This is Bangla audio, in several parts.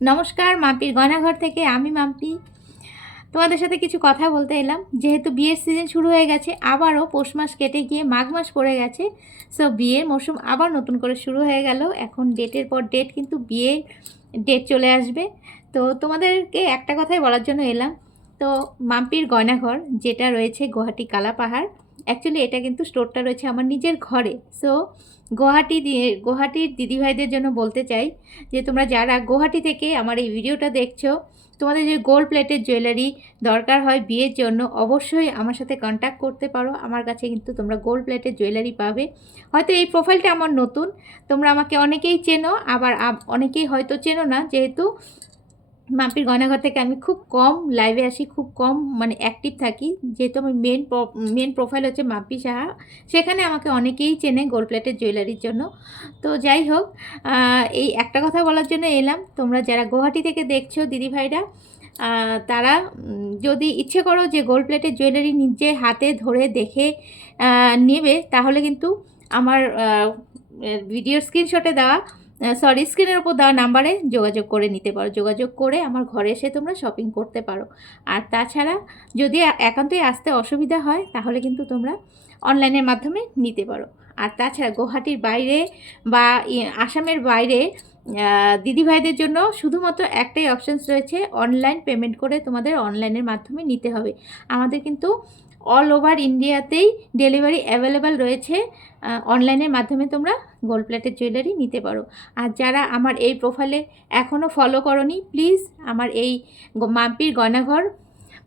নমস্কার, মাম্পির গয়নাঘর থেকে আমি মাম্পি। তোমাদের সাথে কিছু কথা বলতে এলাম। যেহেতু বিয়ের সিজন শুরু হয়ে গেছে, আবারও পৌষ মাস কেটে গিয়ে মাঘ মাস পড়ে গেছে। সো বিয়ের মৌসুম আবার নতুন করে শুরু হয়ে গেল। এখন ডেটের পর ডেট কিন্তু বিয়ের ডেট চলে আসবে। তো তোমাদেরকে একটা কথাই বলার জন্য এলাম। তো মাম্পির গয়নাঘর যেটা রয়েছে গুয়াহাটি কালাপাহাড়, অ্যাকচুয়ালি এটা কিন্তু স্টোরটা রয়েছে আমার নিজের ঘরে। সো গুয়াহাটির দিদিভাইদের জন্য বলতে চাই যে তোমরা যারা গুয়াহাটি থেকে আমার এই ভিডিওটা দেখছো, তোমাদের যে গোল্ড প্লেটের জুয়েলারি দরকার হয় বিয়ের জন্য, অবশ্যই আমার সাথে কন্ট্যাক্ট করতে পারো। আমার কাছে কিন্তু তোমরা গোল্ড প্লেটের জুয়েলারি পাবে। হয়তো এই প্রোফাইলটা আমার নতুন, তোমরা আমাকে অনেকেই চেনো, আবার অনেকেই হয়তো চেনো না, যেহেতু মাম্পির গয়নাঘর থেকে আমি খুব কম লাইভে আসি, খুব কম মানে অ্যাক্টিভ থাকি। যেহেতু আমার মেন প্রোফাইল হচ্ছে মাম্পি সাহা, সেখানে আমাকে অনেকেই চেনে গোল্ড প্লেটের জুয়েলারির জন্য। তো যাই হোক, এই একটা কথা বলার জন্য এলাম, তোমরা যারা গুয়াহাটি থেকে দেখছো দিদিভাইরা, তারা যদি ইচ্ছে করো যে গোল্ড প্লেটের জুয়েলারি নিজে হাতে ধরে দেখে নেবে, তাহলে কিন্তু আমার ভিডিওর স্ক্রিনশটে দেওয়া স্ক্রিনের ওপর দেওয়া নাম্বারে যোগাযোগ করে নিতে পারো। যোগাযোগ করে আমার ঘরে এসে তোমরা শপিং করতে পারো। আর তাছাড়া যদি একান্তই আসতে অসুবিধা হয়, তাহলে কিন্তু তোমরা অনলাইনের মাধ্যমে নিতে পারো। আর তাছাড়া গুয়াহাটির বাইরে বা আসামের বাইরে দিদিভাইদের জন্য শুধুমাত্র একটাই অপশানস রয়েছে, অনলাইন পেমেন্ট করে তোমাদের অনলাইনের মাধ্যমে নিতে হবে। আমাদের কিন্তু অল ওভার ইন্ডিয়াতেই ডেলিভারি অ্যাভেলেবেল রয়েছে। অনলাইনের মাধ্যমে তোমরা গোল্ড প্লেটের জুয়েলারি নিতে পারো। আর যারা আমার এই প্রোফাইলে এখনও ফলো করোনি, প্লিজ আমার এই মাম্পির গয়নাঘর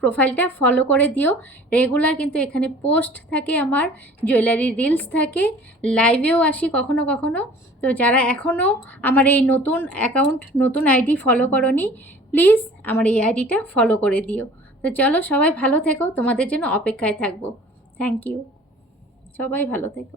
প্রোফাইলটা ফলো করে দিও। রেগুলার কিন্তু এখানে পোস্ট থাকে, আমার জুয়েলারি রিলস থাকে, লাইভেও আসি কখনো কখনো। তো যারা এখনও আমার এই নতুন অ্যাকাউন্ট, নতুন আইডি ফলো করোনি, প্লিজ আমার এই আইডিটা ফলো করে দিও। তো চলো, সবাই ভালো থেকো, তোমাদের জন্য অপেক্ষায় থাকবো। থ্যাংক ইউ, সবাই ভালো থেকো।